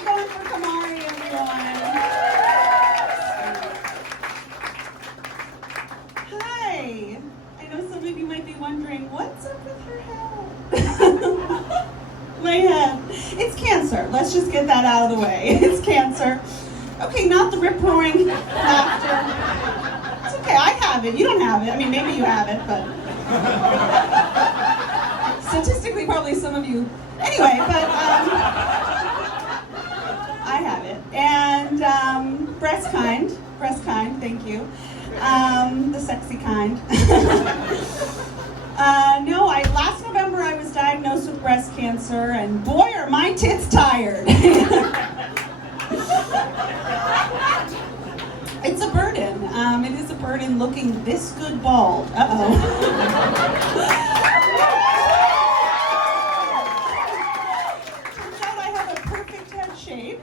it going for Kamari, everyone? Hi. I know some of you might be wondering, what's up with her head? My head. It's cancer. Let's just get that out of the way. It's cancer. Okay, not the rip-roaring laughter. It's okay, I have it. You don't have it. I mean, maybe you have it, but statistically, probably some of you. Anyway, but I have it. And breast kind, thank you. The sexy kind. No, last November I was diagnosed with breast cancer, and boy are my tits tired. It's a burden. It is a burden looking this good bald. Uh-oh. Turns out I have a perfect head shape.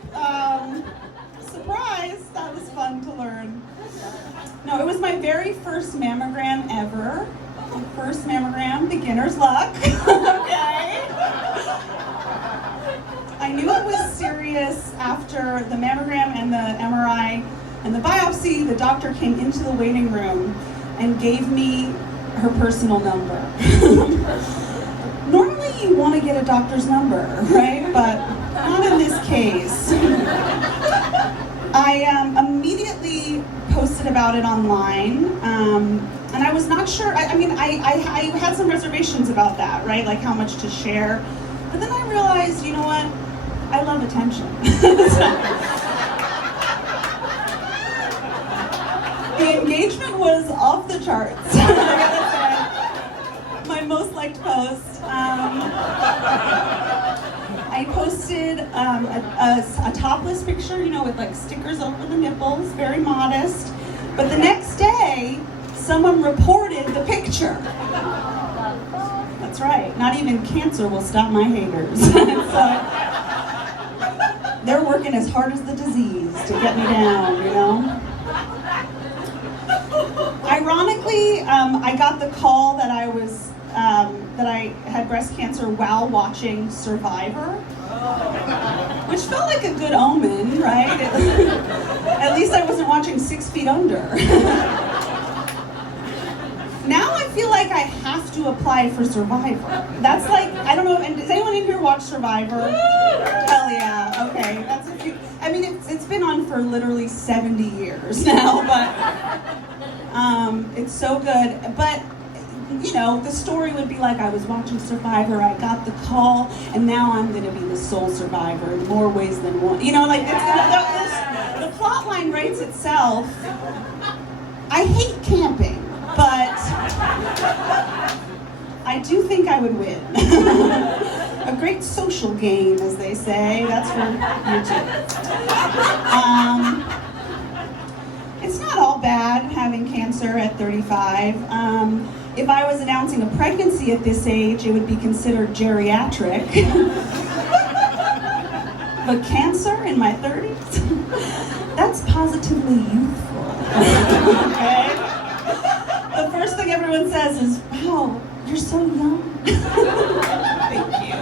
Surprise, that was fun to learn. No, it was my very first mammogram ever. First mammogram, beginner's luck. Okay. I knew it was serious after the mammogram and the MRI and the biopsy. The doctor came into the waiting room and gave me her personal number. Normally you want to get a doctor's number, right? But not in this case. I immediately posted about it online, and I was not sure. I had some reservations about that, right? Like how much to share. But then I realized, you know what? I love attention. The engagement was off the charts. I gotta say. My most liked post. I posted a topless picture, you know, with like stickers over the nipples, very modest. But the next day, someone reported the picture. That's right. Not even cancer will stop my haters. So, they're working as hard as the disease to get me down, you know? Ironically, I got the call that I had breast cancer while watching Survivor, which felt like a good omen, right? At least I wasn't watching 6 Feet Under. Now I feel like I have to apply for Survivor. That's like, I don't know, and does anyone in here watch Survivor? Hell yeah, okay. That's a few, I mean, it's been on for literally 70 years now, but it's so good. But, you know, the story would be like I was watching Survivor, I got the call, and now I'm gonna be the sole survivor in more ways than one. You know, like, the plot line writes itself. I hate camping, but I do think I would win. A great social game, as they say. That's for you too. It's not all bad having cancer at 35. If I was announcing a pregnancy at this age, it would be considered geriatric. But cancer in my 30s? That's positively youthful. Okay? The first thing everyone says is, wow, you're so young. Thank you.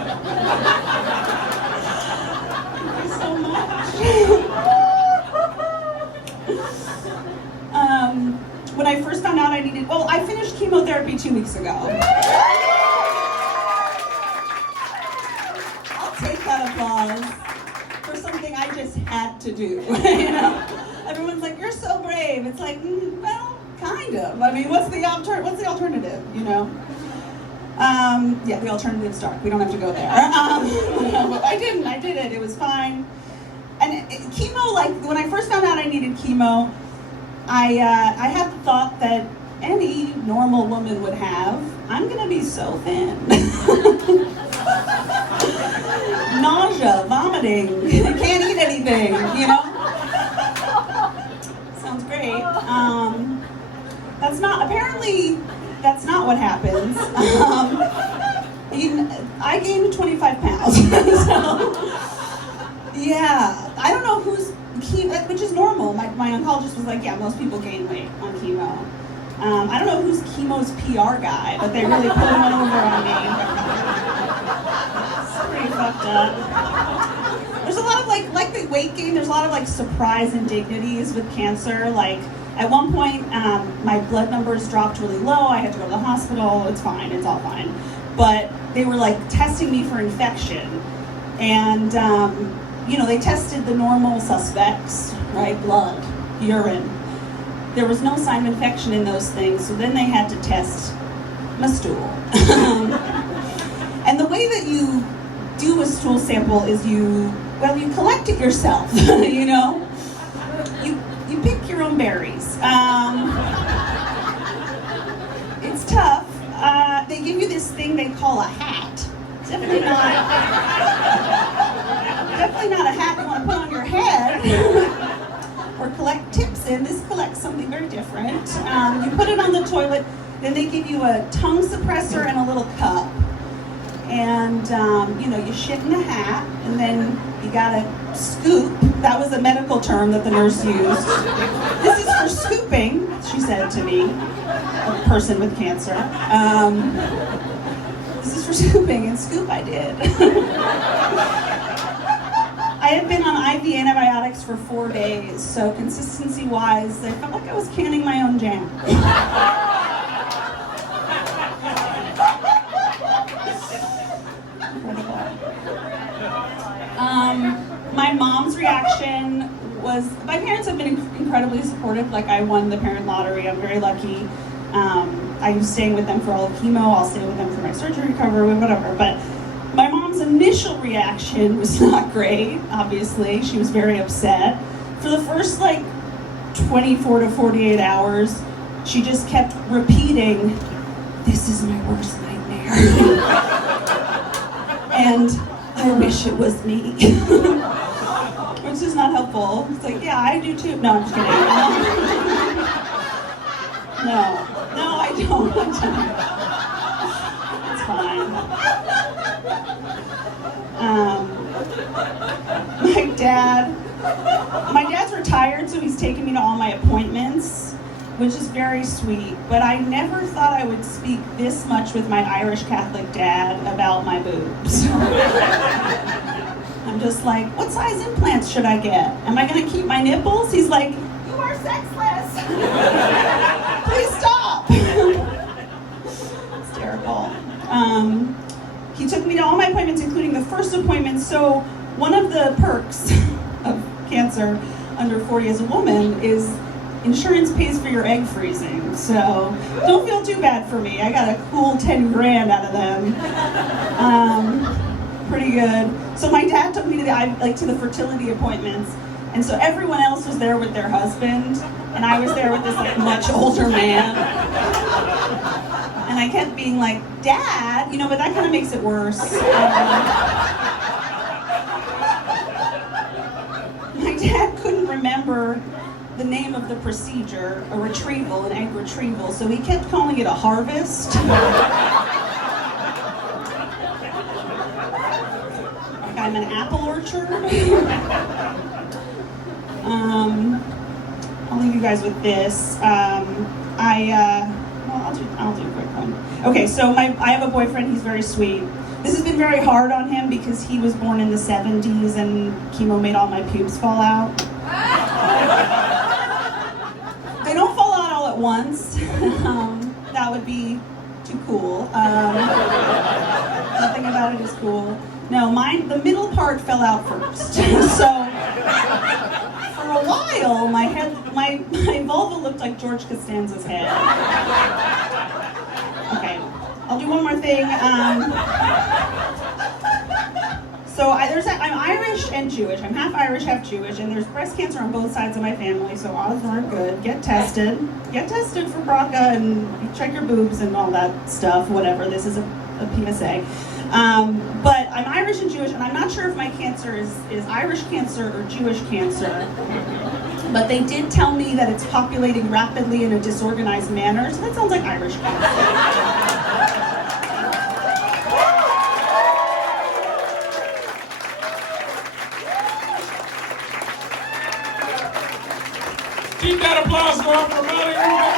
Thank you so much. When I first found out I needed, well, I finished chemotherapy 2 weeks ago. I'll take that applause for something I just had to do. You know? Everyone's like, you're so brave. It's like, well, kind of. I mean, what's the alternative, you know? Yeah, the alternative's dark. We don't have to go there. But I did it. It was fine. And chemo, like, when I first found out I needed chemo, I had the thought that any normal woman would have. I'm gonna be so thin. Nausea, vomiting, can't eat anything, you know? Sounds great. Apparently, that's not what happens. I gained 25 pounds. So, yeah, I don't know who's chemo, which is normal. My oncologist was like, yeah, most people gain weight on chemo. I don't know who's chemo's PR guy, but they really pulled one over on me. It's pretty fucked up. There's a lot of like the weight gain, there's a lot of like surprise indignities with cancer. Like at one point, my blood numbers dropped really low. I had to go to the hospital. It's fine. It's all fine. But they were like testing me for infection, and they tested the normal suspects, right? Blood, urine. There was no sign of infection in those things, so then they had to test my stool. And the way that you do a stool sample is you collect it yourself, You pick your own berries. It's tough. They give you this thing they call a hat. Definitely not a hat you want to put on your head or collect tips in. This collects something very different. You put it on the toilet, then they give you a tongue suppressor and a little cup. And, you shit in the hat, and then you gotta scoop. That was a medical term that the nurse used. This is for scooping, she said to me, a person with cancer. This is for scooping, and scoop I did. I had been on IV antibiotics for 4 days, so consistency-wise, I felt like I was canning my own jam. My mom's reaction was, my parents have been incredibly supportive. Like, I won the parent lottery. I'm very lucky. I was staying with them for all of chemo. I'll stay with them for my surgery recovery, whatever. But my mom's initial reaction was not great, obviously. She was very upset. For the first, 24 to 48 hours, she just kept repeating, "This is my worst nightmare." And I wish it was me. Which is not helpful. It's like, yeah, I do too. No, I'm just kidding. No, I don't. It's fine. My dad's retired, so he's taken me to all my appointments, which is very sweet. But I never thought I would speak this much with my Irish Catholic dad about my boobs. I'm just like, what size implants should I get? Am I gonna keep my nipples? He's like, you are sexless. Please stop. It's terrible. He took me to all my appointments, including the first appointment. So one of the perks of cancer under 40 as a woman is insurance pays for your egg freezing. So don't feel too bad for me. I got a cool 10 grand out of them. Pretty good. So my dad took me to the fertility appointments, and so everyone else was there with their husband, and I was there with this much older man. And I kept being like, "Dad," but that kind of makes it worse. My dad couldn't remember the name of the procedure, an egg retrieval, so he kept calling it a harvest. I'm an apple orchard. I'll leave you guys with this. I'll do a quick one. Okay, so I have a boyfriend. He's very sweet. This has been very hard on him because he was born in the 70s and chemo made all my pubes fall out. They don't fall out all at once. That would be too cool. Nothing about it is cool. No, the middle part fell out first. So for a while, my vulva looked like George Costanza's head. Okay, I'll do one more thing. I'm Irish and Jewish. I'm half Irish, half Jewish, and there's breast cancer on both sides of my family, so odds aren't good. Get tested. Get tested for BRCA and check your boobs and all that stuff, whatever. This is a PSA. But I'm Irish and Jewish, and I'm not sure if my cancer is Irish cancer or Jewish cancer. But they did tell me that it's populating rapidly in a disorganized manner, so that sounds like Irish cancer. Keep that applause going for Ruben-Long.